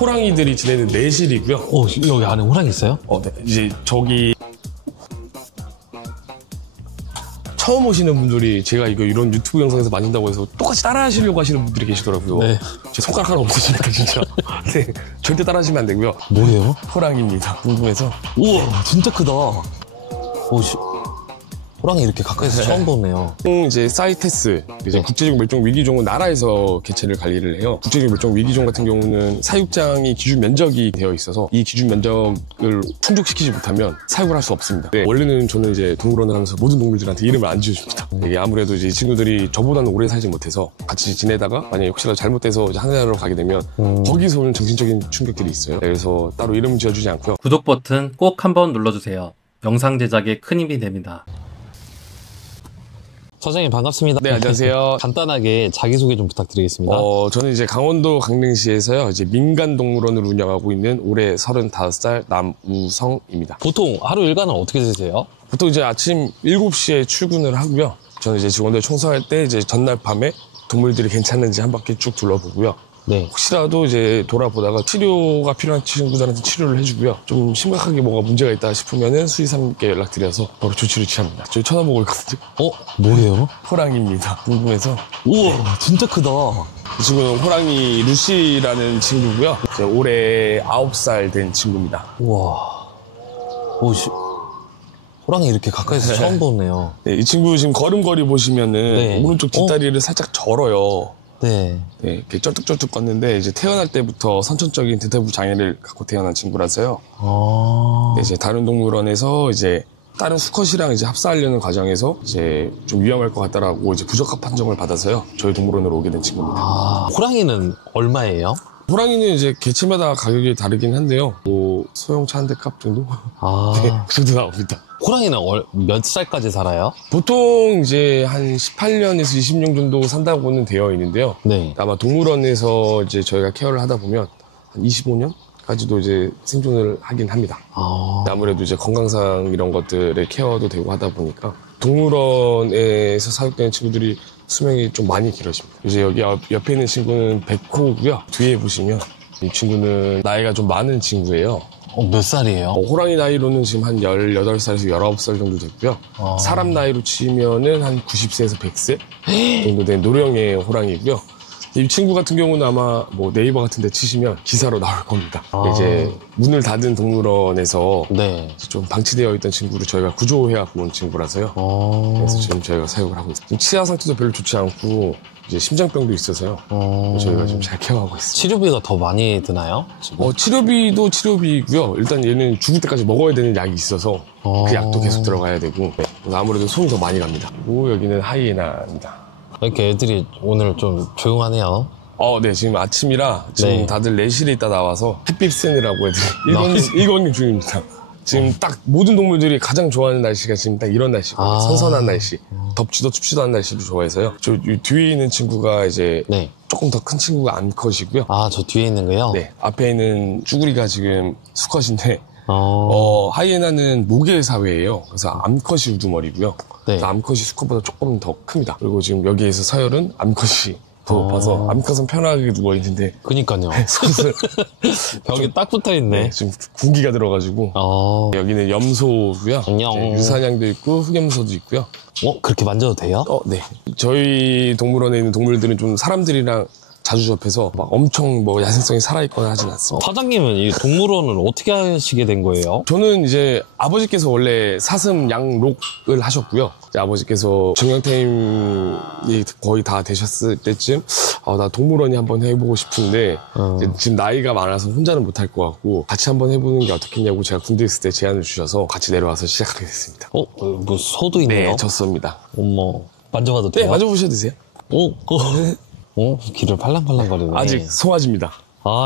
호랑이들이 지내는 내실이고요. 여기 안에 호랑이 있어요? 네. 이제 저기 처음 오시는 분들이 제가 이런 유튜브 영상에서 만든다고 해서 똑같이 따라 하시려고 하시는 분들이 계시더라고요. 네. 제 손가락 하나 없으시니까 진짜. 네, 절대 따라 하시면 안 되고요. 뭐예요? 호랑이입니다. 궁금해서. 우와, 진짜 크다. 호랑이 이렇게 가까이서 처음 보네요. 이제 사이테스, 이제 국제적 멸종 위기종은 나라에서 개체를 관리를 해요. 국제적 멸종 위기종 같은 경우는 사육장이 기준 면적이 되어 있어서 이 기준 면적을 충족시키지 못하면 사육을 할 수 없습니다. 네, 원래는 저는 이제 동물원을 하면서 모든 동물들한테 이름을 안 지어줍니다. 이게 아무래도 이제 이 친구들이 저보다는 오래 살지 못해서 같이 지내다가 만약에 혹시라도 잘못돼서 이제 하늘나라로 가게 되면 거기서 오는 정신적인 충격들이 있어요. 그래서 따로 이름 지어주지 않고요. 구독 버튼 꼭 한번 눌러주세요. 영상 제작에 큰 힘이 됩니다. 사장님 반갑습니다. 네, 안녕하세요. 간단하게 자기소개 좀 부탁드리겠습니다. 저는 이제 강원도 강릉시에서요, 이제 민간동물원을 운영하고 있는 올해 35살 남우성입니다. 보통 하루 일과는 어떻게 되세요? 보통 이제 아침 7시에 출근을 하고요. 저는 이제 직원들 청소할 때 이제 전날 밤에 동물들이 괜찮은지 한 바퀴 쭉 둘러보고요. 네. 혹시라도 이제 돌아보다가 치료가 필요한 친구들한테 치료를 해주고요. 좀 심각하게 뭐가 문제가 있다 싶으면은 수의사님께 연락드려서 바로 조치를 취합니다. 저희 쳐다보고 있거든요. 뭐예요? 호랑이입니다. 궁금해서. 우와, 진짜 크다. 이 친구는 호랑이 루시라는 친구고요. 이제 올해 9살 된 친구입니다. 우와. 호랑이 이렇게 가까이서 처음 보네요. 네, 이 친구 지금 걸음걸이 보시면은 네. 오른쪽 뒷다리를 살짝 절어요. 네. 네, 이렇게 쩔뚝쩔뚝 걷는데 이제 태어날 때부터 선천적인 대퇴부 장애를 갖고 태어난 친구라서요. 네, 이제 다른 동물원에서 이제 다른 수컷이랑 이제 합사하려는 과정에서 이제 좀 위험할 것 같다라고 이제 부적합 판정을 받아서요. 저희 동물원으로 오게 된 친구입니다. 호랑이는 얼마예요? 호랑이는 이제 개체마다 가격이 다르긴 한데요. 뭐 소형차 한 대 값 정도? 네, 그 정도 나옵니다. 호랑이는 몇 살까지 살아요? 보통 이제 한 18년에서 20년 정도 산다고는 되어 있는데요. 네. 아마 동물원에서 이제 저희가 케어를 하다 보면 한 25년까지도 이제 생존을 하긴 합니다. 아무래도 이제 건강상 이런 것들의 케어도 되고 하다 보니까 동물원에서 사육되는 친구들이 수명이 좀 많이 길어집니다. 이제 여기 옆에 있는 친구는 백호고요. 뒤에 보시면 이 친구는 나이가 좀 많은 친구예요. 몇 살이에요? 호랑이 나이로는 지금 한 18살에서 19살 정도 됐고요. 사람 나이로 치면은 한 90세에서 100세 정도 된 노령의 호랑이고요. 이 친구 같은 경우는 아마 뭐 네이버 같은 데 치시면 기사로 나올 겁니다. 이제 문을 닫은 동물원에서 네. 좀 방치되어 있던 친구를 저희가 구조해갖고 온 친구라서요. 그래서 지금 저희가 사육을 하고 있습니다. 지금 치아 상태도 별로 좋지 않고 이제 심장병도 있어서요. 저희가 좀 잘 케어하고 있습니다. 치료비가 더 많이 드나요? 지금? 치료비도 치료비고요. 일단 얘는 죽을 때까지 먹어야 되는 약이 있어서 그 약도 계속 들어가야 되고, 그래서 아무래도 손이 더 많이 갑니다. 그리고 여기는 하이에나입니다. 이렇게 애들이 오늘 좀 조용하네요. 네, 지금 아침이라 지금 네. 다들 내실에 있다 나와서 햇빛 쐬느라고 애들이 일거님 중입니다. 지금 딱 모든 동물들이 가장 좋아하는 날씨가 지금 딱 이런 날씨거든요. 선선한 날씨. 덥지도 춥지도 않은 날씨를 좋아해서요. 저 뒤에 있는 친구가 이제 네. 조금 더 큰 친구가 암컷이고요. 저 뒤에 있는 거요? 네, 앞에 있는 쭈구리가 지금 수컷인데 하이에나는 목의 사회예요. 그래서 암컷이 우두머리고요. 네. 암컷이 수컷보다 조금 더 큽니다. 그리고 지금 여기에서 서열은 암컷이 더 높아서 암컷은 편하게 누워있는데 그니까요. 수컷은 벽에 딱 붙어있네. 네, 지금 군기가 들어가지고 여기는 염소고요. 안녕. 유사냥도 있고 흑염소도 있고요. 그렇게 만져도 돼요? 네. 저희 동물원에 있는 동물들은 좀 사람들이랑 자주 접해서 막 엄청 뭐 야생성이 살아있거나 하진 않습니다. 사장님은 이 동물원을 어떻게 하시게 된 거예요? 저는 이제 아버지께서 원래 사슴 양록을 하셨고요. 이제 아버지께서 정형퇴임이 거의 다 되셨을 때쯤 나 동물원이 한번 해보고 싶은데 이제 지금 나이가 많아서 혼자는 못할 것 같고 같이 한번 해보는 게 어떻겠냐고 제가 군대 있을 때 제안을 주셔서 같이 내려와서 시작하게 됐습니다. 뭐 소도 있네요? 네, 졌습니다. 어머, 만져봐도 돼요? 네, 만져보셔도 되세요. 귀를 팔랑팔랑거리네. 아직 송아지입니다.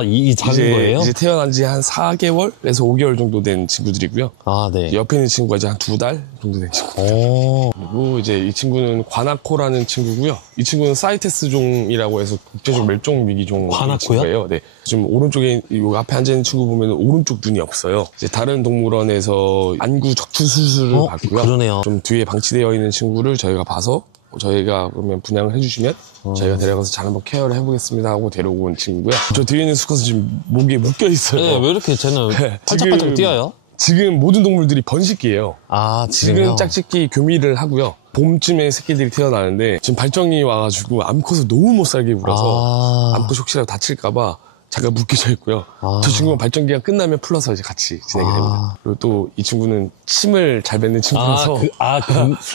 이 작은 거예요? 이제 태어난 지 한 4개월에서 5개월 정도 된 친구들이고요. 네. 옆에 있는 친구가 이제 한 2달 정도 된 친구입니다. 그리고 이제 이 친구는 과나코라는 친구고요. 이 친구는 사이테스 종이라고 해서 국제적 멸종 위기종 친구예요. 네. 지금 오른쪽에 요 앞에 앉아 있는 친구 보면 오른쪽 눈이 없어요. 이제 다른 동물원에서 안구 적출 수술을 받고요. 그러네요. 좀 뒤에 방치되어 있는 친구를 저희가 봐서 저희가 그러면 분양을 해주시면 저희가 데려가서 잘 한번 케어를 해보겠습니다 하고 데려오고 온 친구고요. 저 뒤에 있는 수컷은 지금 목에 묶여 있어요. 네, 왜 이렇게 쟤는 팔짝팔짝 뛰어요? 지금 모든 동물들이 번식기예요. 아, 지금 짝짓기 교미를 하고요. 봄쯤에 새끼들이 태어나는데 지금 발정이 와가지고 암컷을 너무 못 살게 굴어서 암컷 혹시라도 다칠까봐 잠깐 묶여져 있고요. 저 친구는 발정기가 끝나면 풀러서 이제 같이 지내게 됩니다. 그리고 또 이 친구는 침을 잘 뱉는 친구라서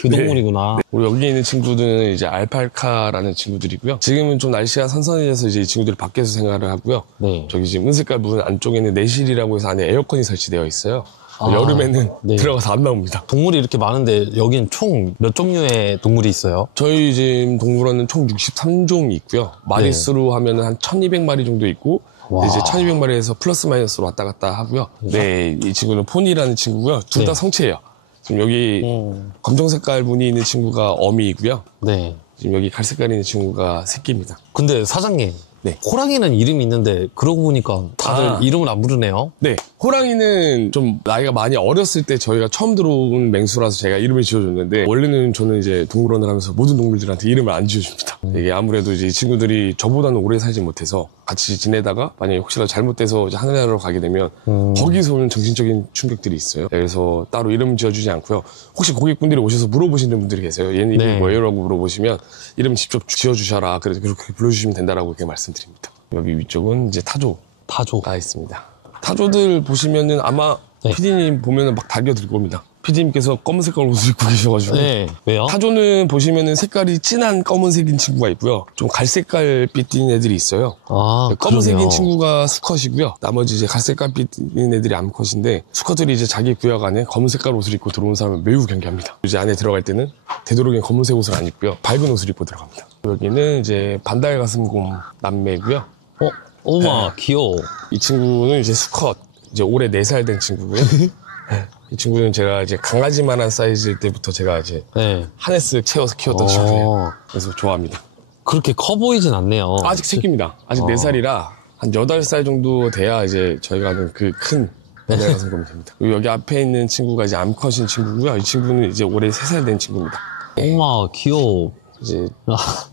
그 동물이구나. 우리 여기 있는 친구들은 이제 알파카라는 친구들이고요. 지금은 좀 날씨가 선선해져서 이제 이 친구들이 밖에서 생활을 하고요. 네. 저기 지금 은색깔 문 안쪽에는 내실이라고 해서 안에 에어컨이 설치되어 있어요. 여름에는 네. 들어가서 안 나옵니다. 동물이 이렇게 많은데 여긴 총 몇 종류의 동물이 있어요? 저희 지금 동물원은 총 63종이 있고요. 마리수로 하면은 한 1200마리 정도 있고 와. 이제 1200마리에서 플러스 마이너스로 왔다 갔다 하고요. 네, 이 친구는 포니라는 친구고요. 둘 다 네. 성체예요. 지금 여기 검정 색깔 무늬 있는 친구가 어미이고요. 네. 지금 여기 갈색깔 있는 친구가 새끼입니다. 근데 사장님, 네. 호랑이는 이름이 있는데 그러고 보니까 다들 이름을 안 부르네요. 네, 호랑이는 좀 나이가 많이 어렸을 때 저희가 처음 들어온 맹수라서 제가 이름을 지어줬는데 원래는 저는 이제 동물원을 하면서 모든 동물들한테 이름을 안 지어줍니다. 이게 아무래도 이제 이 친구들이 저보다는 오래 살지 못해서 같이 지내다가 만약에 혹시라도 잘못돼서 이제 하늘나라로 가게 되면 거기서 오는 정신적인 충격들이 있어요. 그래서 따로 이름 지어주지 않고요. 혹시 고객분들이 오셔서 물어보시는 분들이 계세요. 얘는 이름이 네. 뭐예요? 라고 물어보시면 이름 직접 지어주셔라. 그래서 그렇게 불러주시면 된다라고 이렇게 말씀드립니다. 여기 위쪽은 이제 타조가 타조. 있습니다. 타조들 보시면은 아마 네. PD님 보면은 막 달겨들 겁니다. PD님께서 검은색깔 옷을 입고 계셔가지고. 네. 왜요? 타조는 보시면은 색깔이 진한 검은색인 친구가 있고요. 좀 갈색깔빛 띤 애들이 있어요. 아, 검은색인 그러네요. 친구가 수컷이고요. 나머지 이제 갈색깔빛 띤 애들이 암컷인데 수컷들이 이제 자기 구역 안에 검은색깔 옷을 입고 들어온 사람은 매우 경계합니다. 이제 안에 들어갈 때는 되도록이면 검은색 옷을 안 입고요. 밝은 옷을 입고 들어갑니다. 여기는 이제 반달 가슴곰 남매고요. 어마, 귀여워. 이 친구는 이제 수컷, 이제 올해 4살 된 친구고요. 이 친구는 제가 이제 강아지만한 사이즈일 때부터 제가 이제 네. 하네스 채워서 키웠던 친구예요. 그래서 좋아합니다. 그렇게 커 보이진 않네요. 아직 새끼입니다. 아직 4살이라 한 8살 정도 돼야 이제 저희가 하는 그 큰 반달 가슴곰이 됩니다. 그리고 여기 앞에 있는 친구가 이제 암컷인 친구고요. 이 친구는 이제 올해 3살 된 친구입니다. 어마, 귀여워. 이제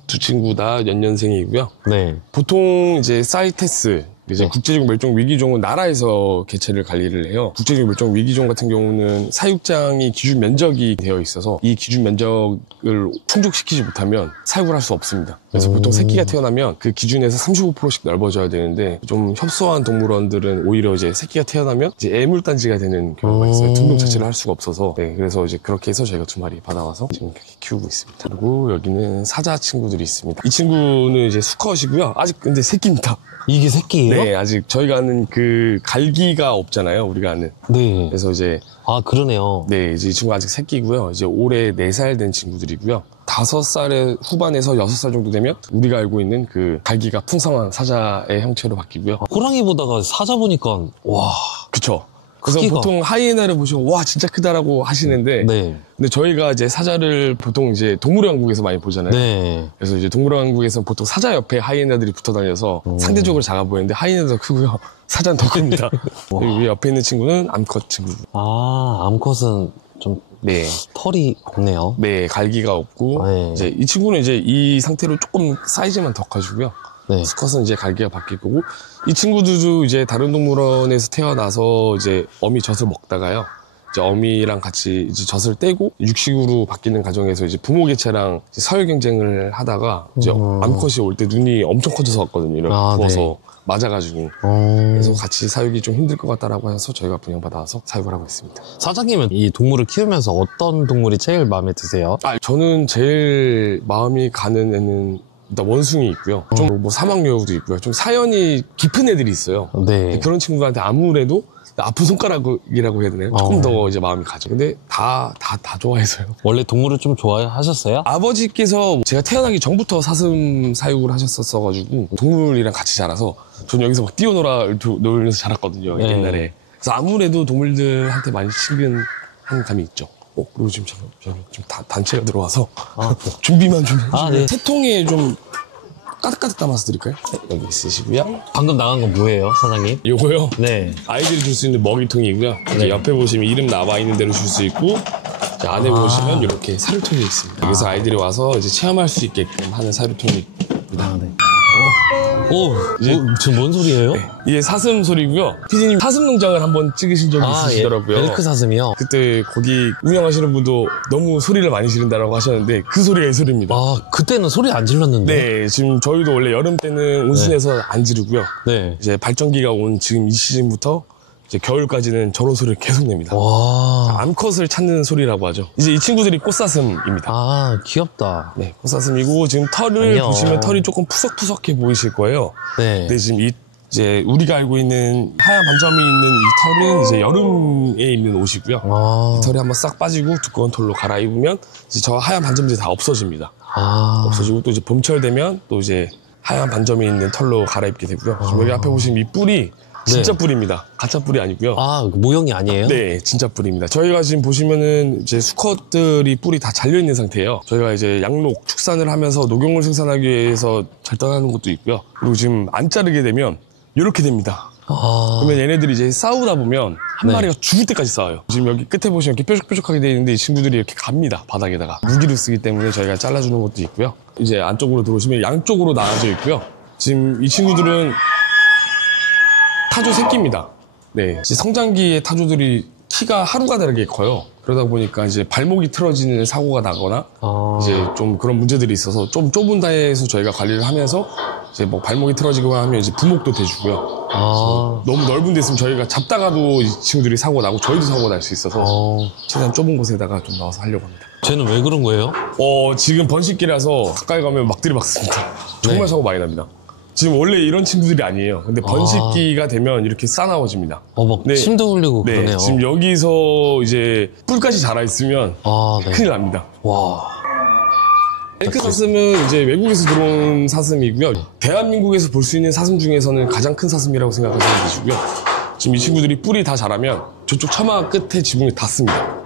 두 친구 다 연년생이고요. 네. 보통 이제 사이테스 이제 국제적 멸종 위기종은 나라에서 개체를 관리를 해요. 국제적 멸종 위기종 같은 경우는 사육장이 기준 면적이 되어 있어서 이 기준 면적을 충족시키지 못하면 사육을 할 수 없습니다. 그래서 보통 새끼가 태어나면 그 기준에서 35%씩 넓어져야 되는데 좀 협소한 동물원들은 오히려 이제 새끼가 태어나면 이제 애물단지가 되는 경우가 있어요. 등록 자체를 할 수가 없어서. 네, 그래서 이제 그렇게 해서 저희가 2마리 받아와서 지금 이렇게 키우고 있습니다. 그리고 여기는 사자 친구들이 있습니다. 이 친구는 이제 수컷이고요. 아직 근데 새끼입니다. 이게 새끼예요? 네, 아직 저희가 아는 그 갈기가 없잖아요. 우리가 아는. 네. 그래서 이제 아, 그러네요. 네, 이제 이 친구 아직 새끼고요. 이제 올해 4살 된 친구들이고요. 5살의 후반에서 6살 정도 되면 우리가 알고 있는 그 갈기가 풍성한 사자의 형체로 바뀌고요. 호랑이 보다가 사자 보니까, 와. 그쵸. 그래서 크기가. 보통 하이에나를 보시고 와 진짜 크다라고 하시는데 네. 근데 저희가 이제 사자를 보통 이제 동물원국에서 많이 보잖아요. 네. 그래서 이제 동물원국에서 보통 사자 옆에 하이에나들이 붙어 다녀서 상대적으로 작아 보이는데 하이에나도 크고요. 사자는 더 큽니다. 그리고 이 옆에 있는 친구는 암컷 친구. 아, 암컷은 좀 네. 털이 없네요. 네, 갈기가 없고 네. 이제 이 친구는 이제 이 상태로 조금 사이즈만 더 커지고요. 네. 수컷은 이제 갈기가 바뀔 거고 이 친구들도 이제 다른 동물원에서 태어나서 이제 어미 젖을 먹다가요. 이제 어미랑 같이 이제 젖을 떼고 육식으로 바뀌는 과정에서 이제 부모 개체랑 이제 서열 경쟁을 하다가 이제 암컷이 올 때 눈이 엄청 커져서 왔거든요. 이렇게 부어서 네. 맞아가지고 그래서 같이 사육이 좀 힘들 것 같다라고 해서 저희가 분양받아서 사육을 하고 있습니다. 사장님은 이 동물을 키우면서 어떤 동물이 제일 마음에 드세요? 저는 제일 마음이 가는 애는 일단 원숭이 있고요. 좀 뭐 사막여우도 있고요. 좀 사연이 깊은 애들이 있어요. 네. 그런 친구들한테 아무래도 아픈 손가락이라고 해야 되나요? 조금 더 이제 마음이 가죠. 근데 다 좋아해서요. 원래 동물을 좀 좋아하셨어요? 아버지께서 제가 태어나기 전부터 사슴 사육을 하셨었어가지고 동물이랑 같이 자라서 저는 여기서 막 뛰어놀면서 자랐거든요. 네. 옛날에. 그래서 아무래도 동물들한테 많이 친근한 감이 있죠. 그리고 지금 단체가 들어와서 준비만 좀 해주세요. 네. 세통에 좀 가득가득 담아서 드릴까요? 네, 여기 있으시고요. 방금 나간 건 뭐예요, 사장님? 요거요? 네. 아이들이 줄 수 있는 먹이통이고요. 이제 옆에 보시면 이름 나와 있는 대로 줄 수 있고 자, 안에 보시면 이렇게 사료통이 있습니다. 여기서 아이들이 와서 이제 체험할 수 있게끔 하는 사료통입니다. 네. 지금 뭔 소리예요? 네, 이게 사슴 소리고요. 피디님 사슴 농장을 한번 찍으신 적이 있으시더라고요. 엘크 사슴이요? 그때 거기 운영하시는 분도 너무 소리를 많이 지른다고 하셨는데 그 소리가 이 소리입니다. 그때는 소리 안 질렀는데? 네, 지금 저희도 원래 여름 때는 온순해서 안 지르고요. 네. 이제 발전기가 온 지금 이 시즌부터 이제 겨울까지는 저런 소리를 계속 냅니다. 와. 암컷을 찾는 소리라고 하죠. 이제 이 친구들이 꽃사슴입니다. 귀엽다. 네, 꽃사슴이고 지금 털을 안녕. 보시면 털이 조금 푸석푸석해 보이실 거예요. 네. 근데 지금 이제 우리가 알고 있는 하얀 반점이 있는 이 털은 이제 여름에 입는 옷이고요. 이 털이 한번 싹 빠지고 두꺼운 털로 갈아입으면 이제 저 하얀 반점들이 다 없어집니다. 없어지고 또 이제 봄철 되면 또 이제 하얀 반점이 있는 털로 갈아입게 되고요. 지금 여기 앞에 보시면 이 뿔이 진짜 뿔입니다. 가짜 뿔이 아니고요. 모형이 아니에요? 네, 진짜 뿔입니다. 저희가 지금 보시면은 이제 수컷들이 뿔이 다 잘려 있는 상태예요. 저희가 이제 양록 축산을 하면서 녹용을 생산하기 위해서 절단하는 것도 있고요. 그리고 지금 안 자르게 되면 이렇게 됩니다. 그러면 얘네들이 이제 싸우다 보면 한 마리가 죽을 때까지 싸워요. 지금 여기 끝에 보시면 이렇게 뾰족뾰족하게 되어 있는데 이 친구들이 이렇게 갑니다. 바닥에다가. 무기를 쓰기 때문에 저희가 잘라주는 것도 있고요. 이제 안쪽으로 들어오시면 양쪽으로 나눠져 있고요. 지금 이 친구들은 타조 새끼입니다. 네. 이제 성장기의 타조들이 키가 하루가 다르게 커요. 그러다 보니까 이제 발목이 틀어지는 사고가 나거나 이제 좀 그런 문제들이 있어서 좀 좁은 다에서 저희가 관리를 하면서 이제 뭐 발목이 틀어지거나 하면 이제 부목도 돼주고요. 너무 넓은 데 있으면 저희가 잡다가도 이 친구들이 사고 나고 저희도 사고 날 수 있어서 최대한 좁은 곳에다가 좀 나와서 하려고 합니다. 쟤는 왜 그런 거예요? 지금 번식기라서 가까이 가면 막 들이박습니다. 정말 사고 많이 납니다. 지금 원래 이런 친구들이 아니에요. 근데 번식기가 되면 이렇게 싸나워집니다. 막 침도 흘리고 그러네요. 지금 여기서 이제 뿔까지 자라 있으면 큰일 납니다. 와. 엘크 사슴은 이제 외국에서 들어온 사슴이고요. 대한민국에서 볼 수 있는 사슴 중에서는 가장 큰 사슴이라고 생각하시면 되시고요. 지금 이 친구들이 뿔이 다 자라면 저쪽 처마 끝에 지붕에 닿습니다.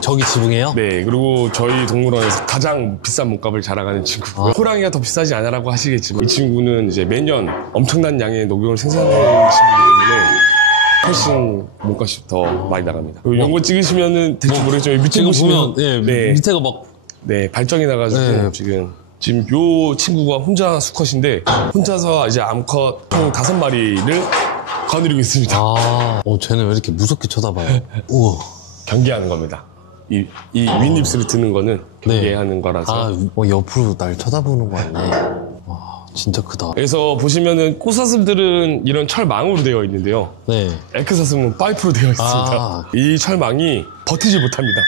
저기 지붕에요? 네, 그리고 저희 동물원에서 가장 비싼 몸값을 자랑하는 친구고요. 호랑이가 더 비싸지 않아라고 하시겠지만 이 친구는 이제 매년 엄청난 양의 녹용을 생산하는 친구이기 때문에 훨씬 몸값이 더 많이 나갑니다. 그리고 이런 거 찍으시면은 될지 모르겠지만 밑에 지금 보시면 보면 밑에가 막 발정이 나가지고 지금 요 친구가 혼자 수컷인데 혼자서 이제 암컷 총 5마리를 거느리고 있습니다. 쟤는 왜 이렇게 무섭게 쳐다봐요? 우와. 경계하는 겁니다. 이 윗입술을 드는 거는 경계하는 거라서. 옆으로 날 쳐다보는 거 같네. 와, 진짜 크다. 그래서 보시면은 꽃사슴들은 이런 철망으로 되어 있는데요. 엘크 사슴은 파이프로 되어 있습니다. 이 철망이 버티지 못합니다.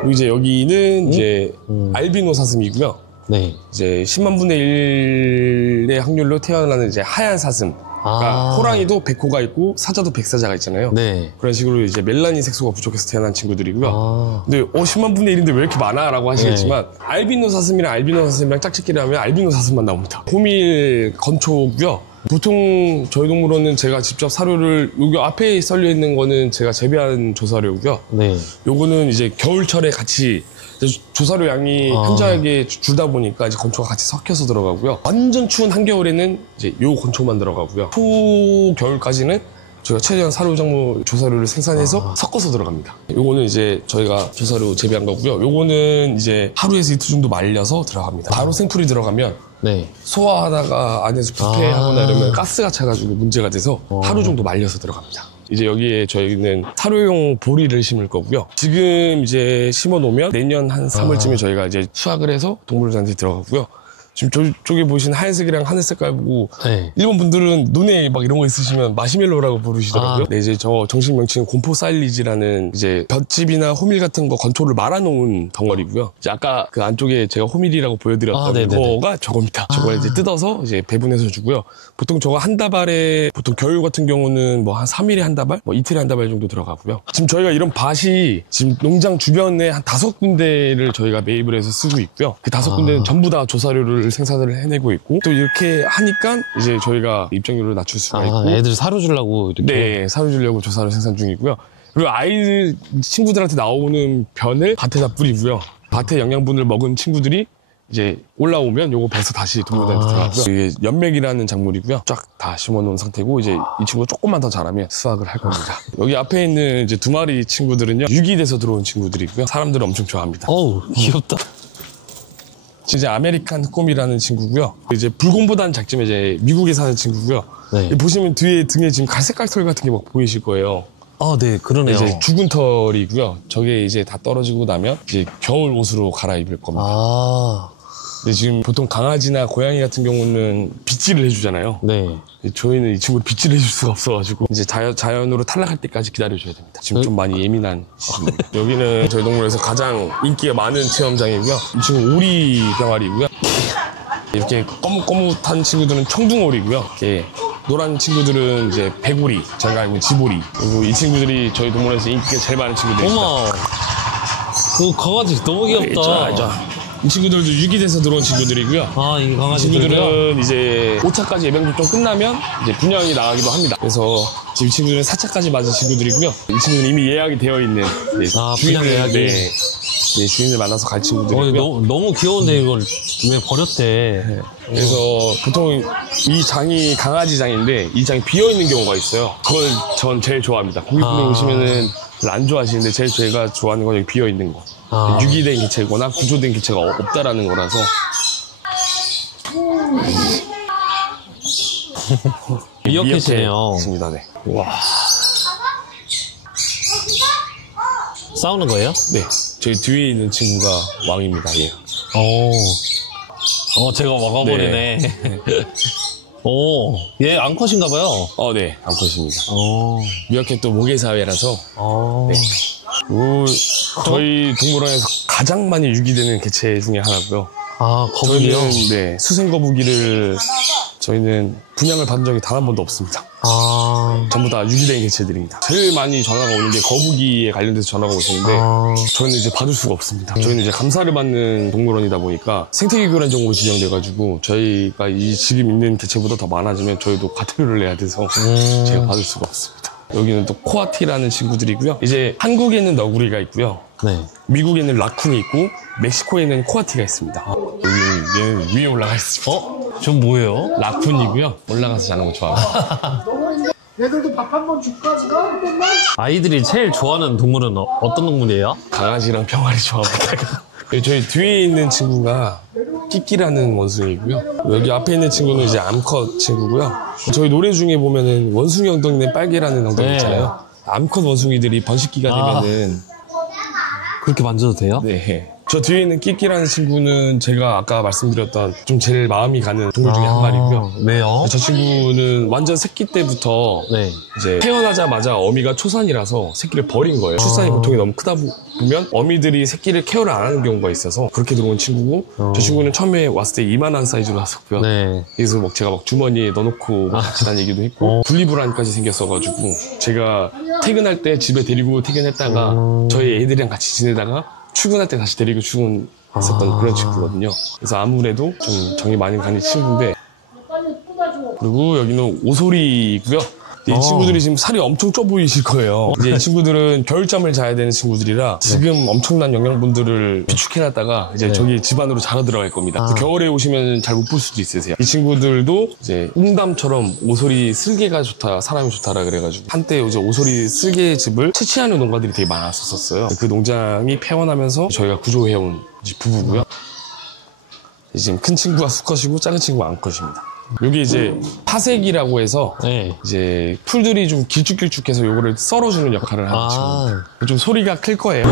그리고 이제 여기는 이제 알비노 사슴이고요. 이제 10만 분의 1의 확률로 태어나는 이제 하얀 사슴. 그러니까 호랑이도 백호가 있고 사자도 백사자가 있잖아요. 그런 식으로 이제 멜라닌 색소가 부족해서 태어난 친구들이고요. 근데 10만 분의 1인데 왜 이렇게 많아? 라고 하시겠지만 알비노 사슴이랑 짝짓기를 하면 알비노 사슴만 나옵니다. 호밀 건초고요. 보통 저희 동물원은 제가 직접 사료를 여기 앞에 썰려 있는 거는 제가 재배한 조사료고요. 요거는 이제 겨울철에 같이 조사료 양이 현저하게 줄다 보니까 이제 건초가 같이 섞여서 들어가고요. 완전 추운 한겨울에는 이제 요 건초만 들어가고요. 초겨울까지는 저희가 최대한 사료작물 조사료를 생산해서 섞어서 들어갑니다. 요거는 이제 저희가 조사료 재배한 거고요. 요거는 이제 하루에서 이틀 정도 말려서 들어갑니다. 바로 생풀이 들어가면 소화하다가 안에서 부패하거나 이러면 가스가 차가지고 문제가 돼서 하루 정도 말려서 들어갑니다. 이제 여기에 저희는 사료용 보리를 심을 거고요. 지금 이제 심어 놓으면 내년 한 3월쯤에 저희가 이제 수확을 해서 동물원한테 들어가고요. 지금 저쪽에 보시는 하얀색이랑 하늘 색깔 보고 일본 분들은 눈에 막 이런 거 있으시면 마시멜로라고 부르시더라고요. 이제 저 정식 명칭은 곰포 사일리지라는 이제 볏짚이나 호밀 같은 거 건초를 말아놓은 덩어리고요. 이제 아까 그 안쪽에 제가 호밀이라고 보여드렸던 거가 저겁니다. 저걸 이제 뜯어서 이제 배분해서 주고요. 보통 저거 한 다발에 보통 겨울 같은 경우는 뭐 한 3일에 한 다발, 뭐 이틀에 한 다발 정도 들어가고요. 지금 저희가 이런 밭이 지금 농장 주변에 한 5군데를 저희가 매입을 해서 쓰고 있고요. 그 5군데는 전부 다 조사료를 생산을 해내고 있고 또 이렇게 하니까 이제 저희가 입장료를 낮출 수가 있고 애들 사료 주려고 이렇게 사료 주려고 조사료 생산 중이고요. 그리고 친구들한테 나오는 변을 밭에다 뿌리고요. 밭의 영양분을 먹은 친구들이 이제 올라오면 요거 배서 다시 동물원에 들어가고요. 이게 연맥이라는 작물이고요. 쫙 다 심어놓은 상태고 이제 이 친구가 조금만 더 자라면 수확을 할 겁니다. 여기 앞에 있는 이제 2마리 친구들은요. 유기돼서 들어온 친구들이고요. 사람들은 엄청 좋아합니다. 어우, 귀엽다. 이제 아메리칸 흑곰이라는 친구고요. 이제 불곰보다는 작지만 이제 미국에 사는 친구고요. 네. 보시면 뒤에 등에 지금 갈색깔 털 같은 게 막 보이실 거예요. 아, 네, 그러네요. 이제 죽은 털이고요. 저게 이제 다 떨어지고 나면 이제 겨울 옷으로 갈아입을 겁니다. 아, 근데 지금 보통 강아지나 고양이 같은 경우는 빗질을 해주잖아요. 네. 저희는 이 친구를 빗질을 해줄 수가 없어가지고 이제 자연으로 탈락할 때까지 기다려줘야 됩니다. 지금 좀 많이 예민한 시기입니다. 여기는 저희 동물원에서 가장 인기가 많은 체험장이고요. 이 친구 오리 병아리고요. 이렇게 거뭇거뭇한 친구들은 청둥오리고요. 이렇게 노란 친구들은 이제 백오리, 저희가 알고 있는 지보리. 그리고 이 친구들이 저희 동물원에서 인기가 제일 많은 친구들입니다. 어머, 그 강아지 너무 귀엽다. 이 친구들도 유기돼서 들어온 친구들이고요. 아, 이 이 강아지들요? 친구들은 이제 5차까지 예방접종 끝나면 이제 분양이 나가기도 합니다. 그래서 지금 이 친구들은 4차까지 맞은 친구들이고요. 이 친구들은 이미 예약이 되어 있는 아, 분양 예약이? 네, 주인을 만나서 갈 친구들이고요. 너무 귀여운데 이걸 왜 버렸대? 그래서 보통 이 장이 강아지 장인데 이 장이 비어 있는 경우가 있어요. 그걸 전 제일 좋아합니다. 고객분들 오시면은 안 좋아하시는데 제일 제가 좋아하는 건 여기 비어 있는 거. 유기된 개체거나 구조된 개체가 없다라는 거라서. 미어캣이네요. 있습니다. 네. 와. 싸우는 거예요? 네. 저희 뒤에 있는 친구가 왕입니다. 예. 제가 먹어버리네. 오, 얘 암컷인가봐요. 네. 암컷입니다. 오. 미어캣도 모계사회라서. 어. 네. 저희 동물원에서 가장 많이 유기되는 개체 중에 하나고요. 아, 거북이요? 저희는 네, 수생거북이를 저희는 분양을 받은 적이 단 한 번도 없습니다. 아. 전부 다 유기된 개체들입니다. 제일 많이 전화가 오는 게 거북이에 관련돼서 전화가 오시는데 저희는 이제 받을 수가 없습니다. 저희는 이제 감사를 받는 동물원이다 보니까 생태계 교란 정으로 지정돼가지고 저희가 이 지금 있는 개체보다 더 많아지면 저희도 과태료를 내야 돼서 제가 받을 수가 없습니다. 여기는 또 코아티라는 친구들이고요. 이제 한국에는 너구리가 있고요. 네. 미국에는 라쿤이 있고 멕시코에는 코아티가 있습니다. 얘는 위에 올라가 있습니다. 전 뭐예요? 라쿤이고요. 올라가서 자는 거 좋아합니다. 얘들도 밥 한 번 줄까 지금? 아이들이 제일 좋아하는 동물은 어떤 동물이에요? 강아지랑 병아리 좋아합니다. 저희 뒤에 있는 친구가 끼끼라는 원숭이고요. 여기 앞에 있는 친구는 이제 암컷 친구고요. 저희 노래 중에 보면은 원숭이 엉덩이는 빨개라는 엉덩이 네. 있잖아요. 암컷 원숭이들이 번식기가 되면은 그렇게 만져도 돼요? 네. 저 뒤에 있는 끼끼라는 친구는 제가 아까 말씀드렸던 좀 제일 마음이 가는 동물 중에 한 마리고요. 왜요? 저 친구는 완전 새끼 때부터 네. 이제 태어나자마자 어미가 초산이라서 새끼를 버린 거예요. 출산이 고통이 너무 크다 보면 어미들이 새끼를 케어를 안 하는 경우가 있어서 그렇게 들어온 친구고 저 친구는 처음에 왔을 때 이만한 사이즈로 왔었고요. 네. 그래서 막 제가 막 주머니에 넣어놓고 같이 다니기도 했고 분리불안까지 생겼어가지고 제가 퇴근할 때 집에 데리고 퇴근했다가 저희 애들이랑 같이 지내다가 출근할 때 다시 데리고 출근했었던 그런 친구거든요. 그래서 아무래도 좀 정이 많이 가는 친구인데 그리고 여기는 오소리고요. 이 친구들이 지금 살이 엄청 쪄 보이실 거예요. 이제 이 친구들은 겨울잠을 자야 되는 친구들이라 지금 엄청난 영양분들을 비축해놨다가 이제 저기 집 안으로 자러 들어갈 겁니다. 겨울에 오시면 잘 못 볼 수도 있으세요. 이 친구들도 이제 웅담처럼 오소리 쓸개가 좋다, 사람이 좋다라 그래가지고 한때 이제 오소리 쓸개 집을 채취하는 농가들이 되게 많았었어요. 그 농장이 폐원하면서 저희가 구조해온 부부고요. 지금 큰 친구가 수컷이고 작은 친구가 암컷입니다. 여기 이제 파색이라고 해서 네. 이제 풀들이 좀 길쭉길쭉해서 요거를 썰어주는 역할을 하는 친구입니다. 좀 소리가 클 거예요.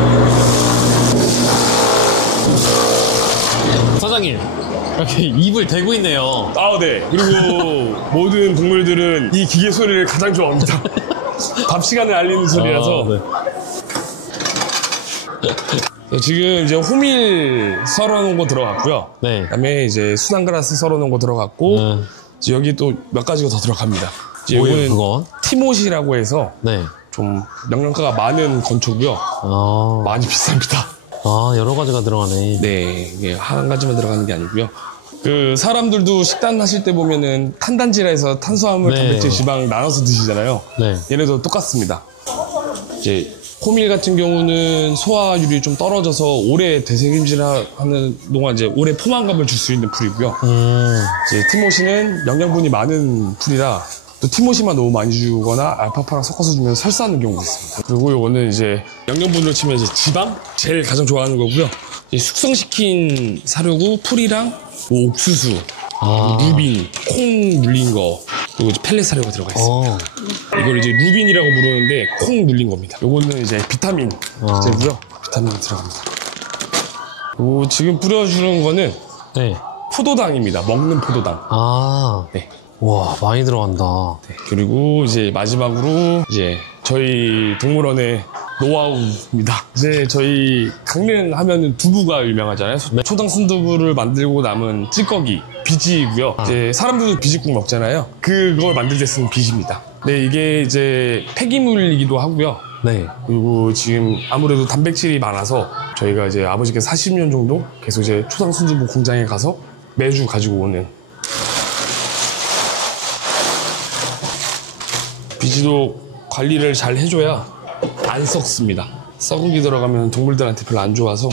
사장님, 이렇게 입을 대고 있네요. 네. 그리고 모든 동물들은 이 기계 소리를 가장 좋아합니다. 밥 시간을 알리는 소리라서. 지금 이제 호밀 썰어놓은 거 들어갔고요. 네. 그다음에 이제 수단그라스 썰어놓은 거 들어갔고 이제 여기 또 몇 가지가 더 들어갑니다. 이제 뭐예요, 요거는 그건? 티못이라고 해서 네. 좀 영양가가 많은 건초고요. 많이 비쌉니다. 여러 가지가 들어가네. 네, 이게 한 가지만 들어가는 게 아니고요. 그 사람들도 식단 하실 때 보면은 탄단지라 해서 탄수화물, 네. 단백질, 지방 나눠서 드시잖아요. 네. 얘네도 똑같습니다. 이제 호밀 같은 경우는 소화율이 좀 떨어져서 오래 대생김질하는 동안 이제 오래 포만감을 줄 수 있는 풀이고요. 이제 티모시는 영양분이 많은 풀이라 또 티모시만 너무 많이 주거나 알파파랑 섞어서 주면 설사하는 경우가 있습니다. 그리고 이거는 이제 영양분으로 치면 이제 지방 제일 가장 좋아하는 거고요. 이제 숙성시킨 사료고 풀이랑 뭐 옥수수, 루빈, 콩 눌린 거 그리고 이제 펠렛 사료가 들어가 있습니다. 이걸 이제 루빈이라고 부르는데 콩 눌린 겁니다. 요거는 이제 비타민 제고요. 비타민이 들어갑니다. 그리고 지금 뿌려주는 거는 네. 포도당입니다. 먹는 포도당. 네. 와, 많이 들어간다. 네. 그리고 이제 마지막으로 이제 저희 동물원의 노하우입니다. 이제 저희 강릉 하면은 두부가 유명하잖아요. 초당 순두부를 만들고 남은 찌꺼기, 비지고요. 이제 사람들도 비지국 먹잖아요. 그걸 만들 때 쓰는 비지입니다. 네, 이게 이제 폐기물이기도 하고요. 네. 그리고 지금 아무래도 단백질이 많아서 저희가 이제 아버지께서 40년 정도 계속 이제 초당 순두부 공장에 가서 매주 가지고 오는 비지도 관리를 잘 해줘야 안 썩습니다. 썩은기 들어가면 동물들한테 별로 안 좋아서.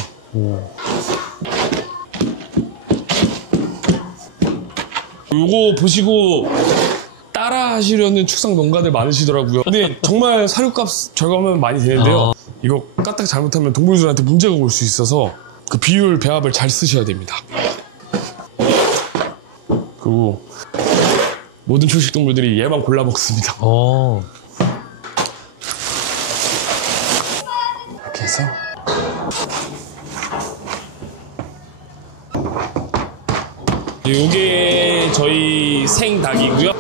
요거 보시고 따라 하시려는 축산 농가들 많으시더라고요. 근데 정말 사료값 절감하면 많이 되는데요. 이거 까딱 잘못하면 동물들한테 문제가 올 수 있어서 그 비율 배합을 잘 쓰셔야 됩니다. 그리고 모든 초식 동물들이 얘만 골라 먹습니다. 이렇게 해서 요게 저희 생닭이고요.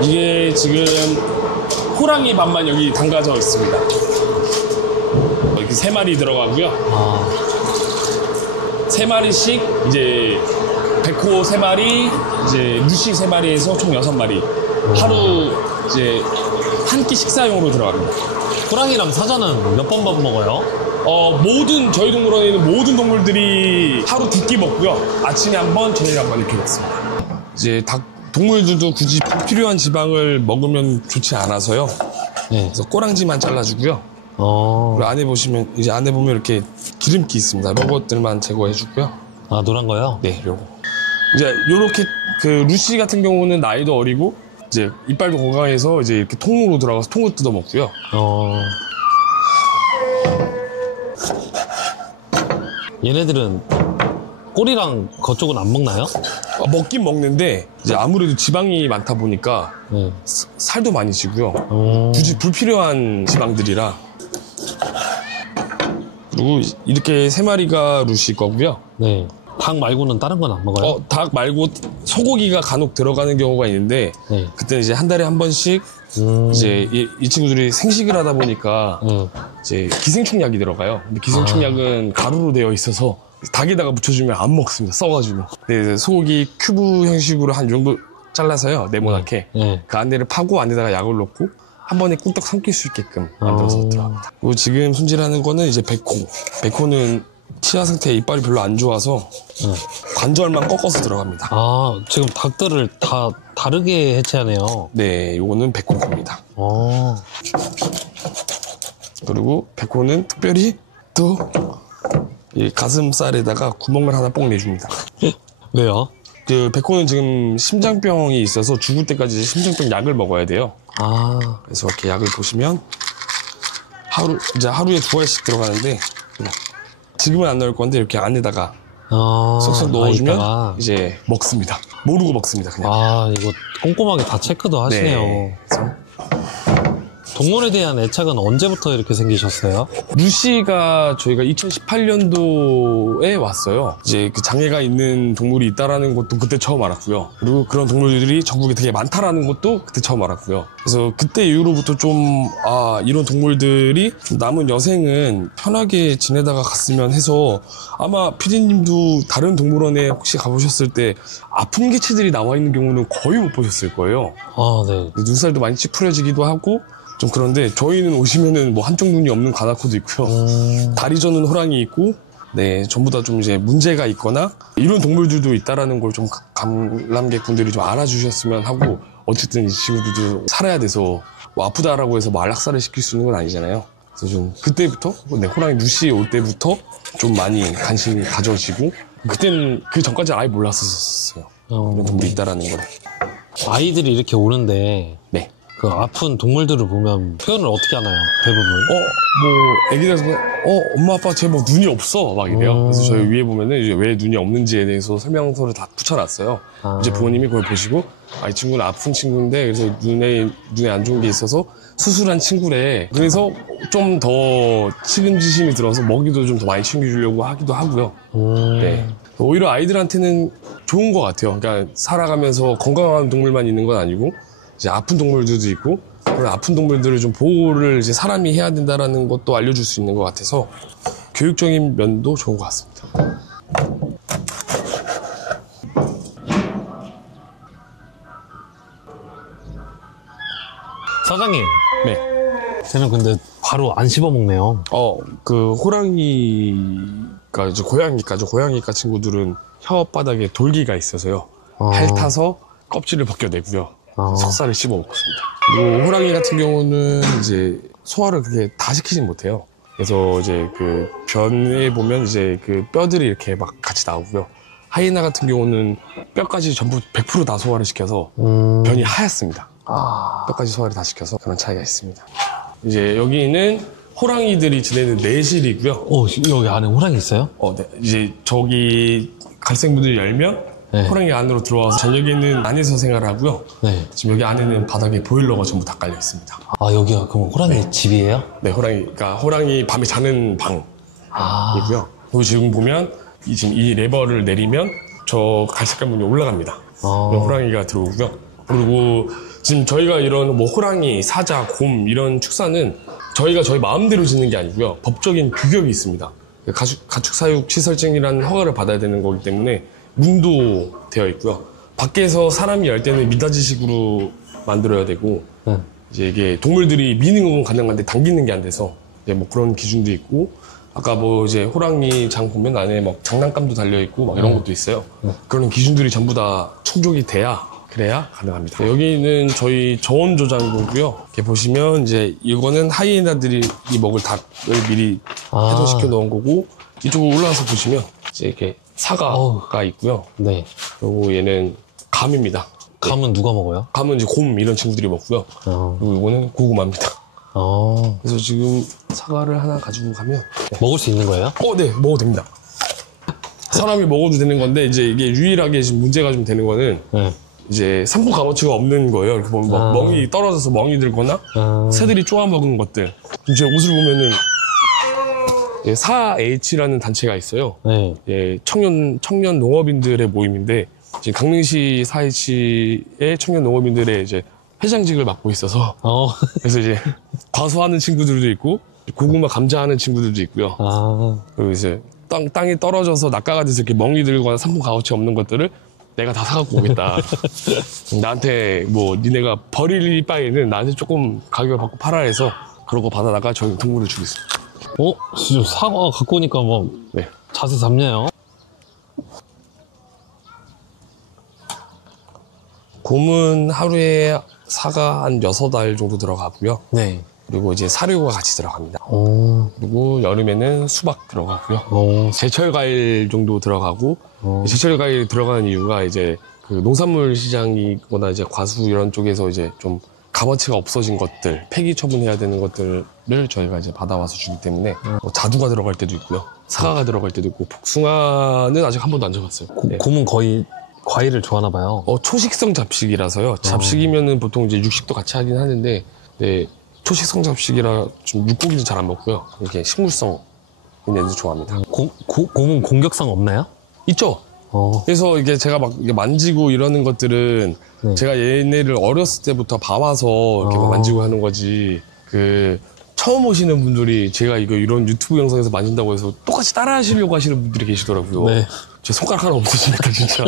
이게 지금 호랑이 밥만 여기 담가져 있습니다. 이렇게 3마리 들어가고요. 3마리씩 이제 백호 3마리, 이제 루시 3마리에서 총 6마리. 하루 이제 한 끼 식사용으로 들어갑니다. 호랑이랑 사자는 몇 번 밥 먹어요? 모든 저희 동물원에 있는 모든 동물들이 하루 2끼 먹고요. 아침에 한 번, 저녁에 한 번 이렇게 먹습니다. 이제 동물들도 굳이 필요한 지방을 먹으면 좋지 않아서요. 네. 그래서 꼬랑지만 잘라주고요. 그리고 안에 보시면 이제 안에 보면 이렇게 기름기 있습니다. 이런 것들만 제거해주고요. 아, 노란 거요? 네, 요거. 이제 요렇게 그 루시 같은 경우는 나이도 어리고 이제 이빨도 건강해서 이제 이렇게 통으로 들어가서 통으로 뜯어 먹고요. 얘네들은 꼬리랑 겉쪽은 안 먹나요? 먹긴 먹는데 이제 아무래도 지방이 많다 보니까 네. 살도 많이 찌고요. 굳이 불필요한 지방들이라. 그리고 이렇게 3마리가 루시 거고요. 네. 닭 말고는 다른 건 안 먹어요? 닭 말고 소고기가 간혹 들어가는 경우가 있는데 네. 그때 이제 한 달에 한 번씩 이제 이 친구들이 생식을 하다 보니까 이제 기생충약이 들어가요. 근데 기생충약은 가루로 되어 있어서 닭에다가 묻혀주면 안 먹습니다. 써가지고. 네, 소고기 큐브 형식으로 한 이 정도 잘라서요. 네모나게. 그 안에를 파고 안에다가 약을 넣고 한 번에 꿀떡 삼킬 수 있게끔 만들어서 들어갑니다. 그리고 지금 손질하는 거는 이제 백호. 백호는 치아 상태에 이빨이 별로 안 좋아서 관절만 꺾어서 들어갑니다. 아, 지금 닭들을 다 다르게 해체하네요. 네, 요거는 백호입니다. 그리고 백호는 특별히 또 이 가슴살에다가 구멍을 하나 뽕 내줍니다. 왜요? 그 백호는 지금 심장병이 있어서 죽을 때까지 심장병 약을 먹어야 돼요. 그래서 이렇게 약을 보시면 이제 하루에 2알씩 들어가는데 지금은 안 넣을 건데 이렇게 안에다가 쏙쏙 넣어주면 이따가. 이제 먹습니다. 모르고 먹습니다, 그냥. 이거 꼼꼼하게 다 체크도 하시네요. 네. 그래서 동물에 대한 애착은 언제부터 이렇게 생기셨어요? 루시가 저희가 2018년도에 왔어요. 이제 그 장애가 있는 동물이 있다라는 것도 그때 처음 알았고요. 그리고 그런 동물들이 전국에 되게 많다라는 것도 그때 처음 알았고요. 그래서 그때 이후로부터 좀 이런 동물들이 좀 남은 여생은 편하게 지내다가 갔으면 해서 아마 피디님도 다른 동물원에 혹시 가보셨을 때 아픈 개체들이 나와 있는 경우는 거의 못 보셨을 거예요. 네. 눈살도 많이 찌푸려지기도 하고 좀 그런데 저희는 오시면은 뭐 한쪽 눈이 없는 가나코도 있고요. 다리 저는 호랑이 있고 네, 전부 다 좀 이제 문제가 있거나 이런 동물들도 있다라는 걸 좀 관람객분들이 좀 알아주셨으면 하고, 어쨌든 이 친구들도 살아야 돼서 뭐 아프다라고 해서 뭐 안락사를 시킬 수 있는 건 아니잖아요. 그래서 좀 그때부터, 네, 호랑이 누시 올 때부터 좀 많이 관심이 가져지고, 그때는 그 전까지는 아예 몰랐었어요. 이런 동물이 있다라는 걸. 아이들이 이렇게 오는데 네. 그 아픈 동물들을 보면 표현을 어떻게 하나요? 대부분. 뭐, 애기들에서, 엄마, 아빠 쟤 뭐 눈이 없어. 막 이래요. 그래서 저희 위에 보면은 이제 왜 눈이 없는지에 대해서 설명서를 다 붙여놨어요. 이제 부모님이 그걸 보시고, 이 친구는 아픈 친구인데, 그래서 눈에 안 좋은 게 있어서 수술한 친구래. 그래서 좀 더 책임지심이 들어서 먹이도 좀 더 많이 챙겨주려고 하기도 하고요. 네. 오히려 아이들한테는 좋은 것 같아요. 그러니까 살아가면서 건강한 동물만 있는 건 아니고, 이제 아픈 동물들도 있고, 그런 아픈 동물들을 좀 보호를 이제 사람이 해야 된다라는 것도 알려줄 수 있는 것 같아서 교육적인 면도 좋은 것 같습니다. 사장님, 네. 쟤는 근데 바로 안 씹어먹네요. 그 호랑이가 이제 고양이과 친구들은 혓바닥에 돌기가 있어서요. 핥아서 껍질을 벗겨내고요. 석살을 씹어 먹습니다. 그리고 호랑이 같은 경우는 이제 소화를 그렇게 다 시키진 못해요. 그래서 이제 그 변에 보면 이제 그 뼈들이 이렇게 막 같이 나오고요. 하이에나 같은 경우는 뼈까지 전부 100% 다 소화를 시켜서 변이 하얗습니다. 뼈까지 소화를 다 시켜서 그런 차이가 있습니다. 이제 여기는 호랑이들이 지내는 내실이고요. 여기 안에 호랑이 있어요? 네. 이제 저기 갈색문을 열면 네. 호랑이 안으로 들어와서 저녁에는 안에서 생활하고요. 네. 지금 여기 안에는 바닥에 보일러가 전부 다 깔려 있습니다. 여기가 그럼 호랑이 집이에요? 네, 호랑이 밤에 자는 방이고요. 그리고 지금 보면 지금 이 레버를 내리면 저 갈색깔 문이 올라갑니다. 호랑이가 들어오고요. 그리고 지금 저희가 이런 뭐 호랑이, 사자, 곰 이런 축사는 저희가 저희 마음대로 짓는 게 아니고요. 법적인 규격이 있습니다. 가축사육시설증이라는 허가를 받아야 되는 거기 때문에 문도 되어 있고요. 밖에서 사람이 열 때는 미닫이식으로 만들어야 되고, 이제 이게 동물들이 미는 건 가능한데 당기는 게 안 돼서 이제 뭐 그런 기준도 있고, 아까 뭐 이제 호랑이 장 보면 안에 막 장난감도 달려 있고 막 이런 것도 있어요. 그런 기준들이 전부 다 충족이 그래야 가능합니다. 여기는 저희 저온 조장고고요. 이렇게 보시면 이제 이거는 하이에나들이 먹을 닭을 미리 해동시켜 놓은 거고, 이쪽으로 올라와서 보시면 이제 이렇게 사과가 있고요. 네. 그리고 얘는 감입니다. 감은 누가 먹어요? 감은 이제 곰 이런 친구들이 먹고요. 그리고 이거는 고구마입니다. 그래서 지금 사과를 하나 가지고 가면 먹을 수 있는 거예요? 네, 먹어도 됩니다. 사람이 먹어도 되는 건데 이제 이게 유일하게 지금 문제가 좀 되는 거는 이제 산부 값어치가 없는 거예요. 이렇게 보면 막 멍이 떨어져서 멍이 들거나 새들이 쪼아먹은 것들. 제 옷을 보면은 4H라는 단체가 있어요. 네. 청년 농업인들의 모임인데 지금 강릉시 4H의 청년 농업인들의 이제 회장직을 맡고 있어서 그래서 이제 과수하는 친구들도 있고 고구마 감자하는 친구들도 있고요. 그리고 이제 땅에 떨어져서 낙가가 돼서 이렇게 멍이 들거나 상품 값어치 없는 것들을 내가 다 사갖고 오겠다. 나한테 뭐 니네가 버릴 바에는 나한테 조금 가격을 받고 팔아 해서 그러고 받아다가 저희 동물을 주겠습니다. 진짜 사과 갖고 오니까 막 네. 자세 잡네요. 곰은 하루에 사과 한 6알 정도 들어가고요. 네. 그리고 이제 사료가 같이 들어갑니다. 그리고 여름에는 수박 들어가고요. 제철 과일 정도 들어가고, 제철 과일 들어가는 이유가 이제 그 농산물 시장이거나 이제 과수 이런 쪽에서 이제 좀 값어치가 없어진 것들, 폐기 처분해야 되는 것들을 저희가 이제 받아와서 주기 때문에 뭐 자두가 들어갈 때도 있고요. 사과가 들어갈 때도 있고, 복숭아는 아직 한 번도 안 줘봤어요. 곰은 거의 과일을 좋아하나 봐요. 초식성 잡식이라서요. 잡식이면은 보통 이제 육식도 같이 하긴 하는데, 네, 초식성 잡식이라 좀 육고기도 잘 안 먹고요. 이렇게 식물성 있는 애들 좋아합니다. 곰은 공격성 없나요? 있죠. 그래서 이게 제가 막 이게 만지고 이러는 것들은 제가 얘네를 어렸을 때부터 봐와서 이렇게 막 만지고 하는 거지. 처음 오시는 분들이 제가 이런 유튜브 영상에서 만진다고 해서 똑같이 따라 하시려고 하시는 분들이 계시더라고요. 네. 제 손가락 하나 없으시니까 진짜.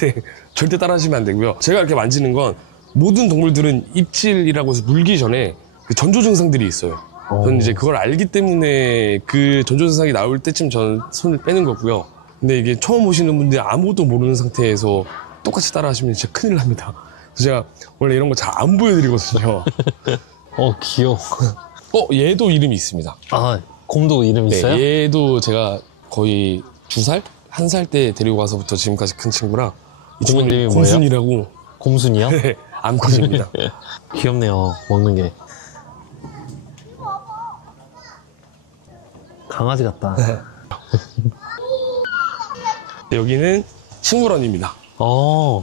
네, 절대 따라 하시면 안 되고요. 제가 이렇게 만지는 건 모든 동물들은 입질이라고 해서 물기 전에 그 전조 증상들이 있어요. 저는 이제 그걸 알기 때문에 그 전조선상이 나올 때쯤 저는 손을 빼는 거고요. 근데 이게 처음 오시는 분들이 아무도 모르는 상태에서 똑같이 따라 하시면 진짜 큰일 납니다. 그래서 제가 원래 이런 거 잘 안 보여드리거든요. 귀여워. 얘도 이름이 있습니다. 아, 곰도 이름 있어요? 네, 얘도 제가 거의 2살? 1살 때 데리고 가서부터 지금까지 큰 친구라 이 곰 이름이 친구는 뭐예요? 곰순이라고 곰순이요? 암컷입니다. 귀엽네요, 먹는 게. 강아지 같다. 여기는 식물원입니다.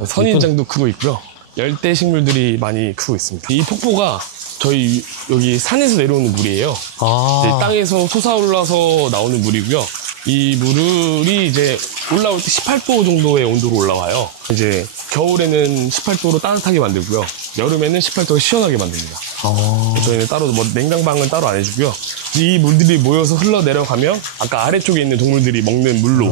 선인장도 크고 있고요. 열대 식물들이 많이 크고 있습니다. 이 폭포가 저희 여기 산에서 내려오는 물이에요. 이제 땅에서 솟아올라서 나오는 물이고요. 이 물이 이제 올라올 때 18도 정도의 온도로 올라와요. 이제 겨울에는 18도로 따뜻하게 만들고요. 여름에는 18도로 시원하게 만듭니다. 저희는 따로 뭐 냉장방은 따로 안 해주고요. 이 물들이 모여서 흘러내려가면 아까 아래쪽에 있는 동물들이 먹는 물로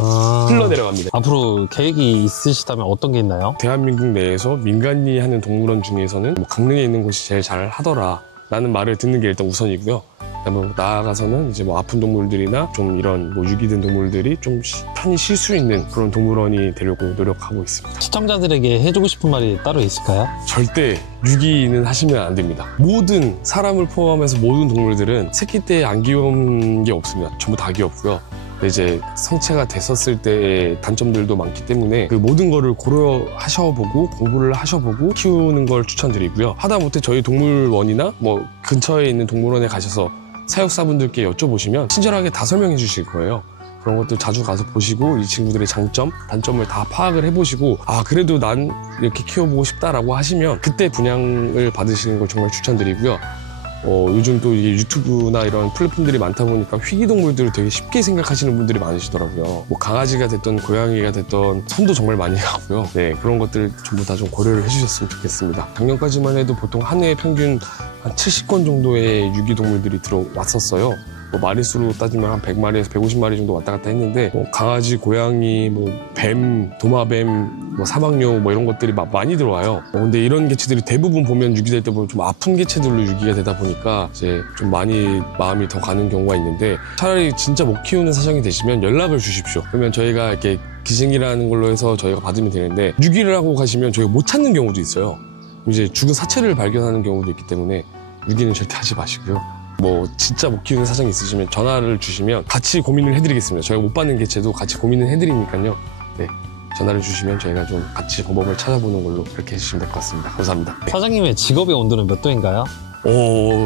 흘러내려갑니다. 앞으로 계획이 있으시다면 어떤 게 있나요? 대한민국 내에서 민간이 하는 동물원 중에서는 뭐 강릉에 있는 곳이 제일 잘 하더라 라는 말을 듣는 게 일단 우선이고요. 그다음에 나아가서는 이제 뭐 아픈 동물들이나 좀 이런 뭐 유기된 동물들이 좀 편히 쉴 수 있는 그런 동물원이 되려고 노력하고 있습니다. 시청자들에게 해주고 싶은 말이 따로 있을까요? 절대 유기는 하시면 안 됩니다. 모든 사람을 포함해서 모든 동물들은 새끼 때 안 귀여운 게 없습니다. 전부 다 귀엽고요. 근데 이제 성체가 됐었을 때의 단점들도 많기 때문에 그 모든 거를 고려하셔보고 공부를 하셔보고 키우는 걸 추천드리고요. 하다못해 저희 동물원이나 뭐 근처에 있는 동물원에 가셔서 사육사분들께 여쭤보시면 친절하게 다 설명해 주실 거예요. 그런 것들 자주 가서 보시고 이 친구들의 장점, 단점을 다 파악을 해보시고 아 그래도 난 이렇게 키워보고 싶다라고 하시면 그때 분양을 받으시는 걸 정말 추천드리고요. 요즘 또 이게 유튜브나 이런 플랫폼들이 많다 보니까 희귀동물들을 되게 쉽게 생각하시는 분들이 많으시더라고요. 뭐 강아지가 됐던 고양이가 됐던 손도 정말 많이 가고요. 네, 그런 것들 전부 다 좀 고려를 해주셨으면 좋겠습니다. 작년까지만 해도 보통 한 해에 평균 한 70건 정도의 유기동물들이 들어왔었어요. 뭐 마리수로 따지면 한 100마리에서 150마리 정도 왔다 갔다 했는데 뭐 강아지, 고양이, 뭐 뱀, 도마뱀, 뭐 사막류 뭐 이런 것들이 많이 들어와요. 근데 이런 개체들이 대부분 보면 유기될 때 보면 좀 아픈 개체들로 유기가 되다 보니까 이제 좀 많이 마음이 더 가는 경우가 있는데 차라리 진짜 못 키우는 사정이 되시면 연락을 주십시오. 그러면 저희가 이렇게 기증이라는 걸로 해서 저희가 받으면 되는데 유기를 하고 가시면 저희가 못 찾는 경우도 있어요. 이제 죽은 사체를 발견하는 경우도 있기 때문에 유기는 절대 하지 마시고요. 뭐 진짜 못 키우는 사정이 있으시면 전화를 주시면 같이 고민을 해드리겠습니다. 저희가 못 받는 개체도 같이 고민을 해드리니까요. 네, 전화를 주시면 저희가 좀 같이 방법을 찾아보는 걸로 그렇게 해주시면 될 것 같습니다. 감사합니다. 네. 사장님의 직업의 온도는 몇 도인가요?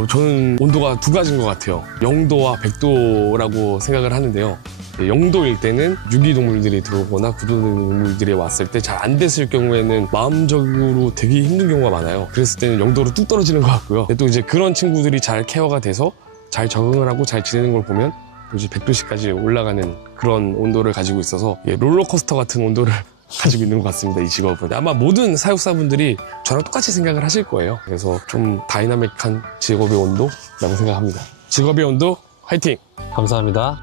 저는 온도가 두 가지인 것 같아요. 0도와 100도라고 생각을 하는데요. 0도일 때는 유기동물들이 들어오거나 구조동물들이 왔을 때 잘 안 됐을 경우에는 마음적으로 되게 힘든 경우가 많아요. 그랬을 때는 0도로 뚝 떨어지는 것 같고요. 근데 또 이제 그런 친구들이 잘 케어가 돼서 잘 적응을 하고 잘 지내는 걸 보면 또 이제 100도씨까지 올라가는 그런 온도를 가지고 있어서 롤러코스터 같은 온도를 가지고 있는 것 같습니다. 이 직업은. 아마 모든 사육사분들이 저랑 똑같이 생각을 하실 거예요. 그래서 좀 다이나믹한 직업의 온도라고 생각합니다. 직업의 온도 화이팅! 감사합니다.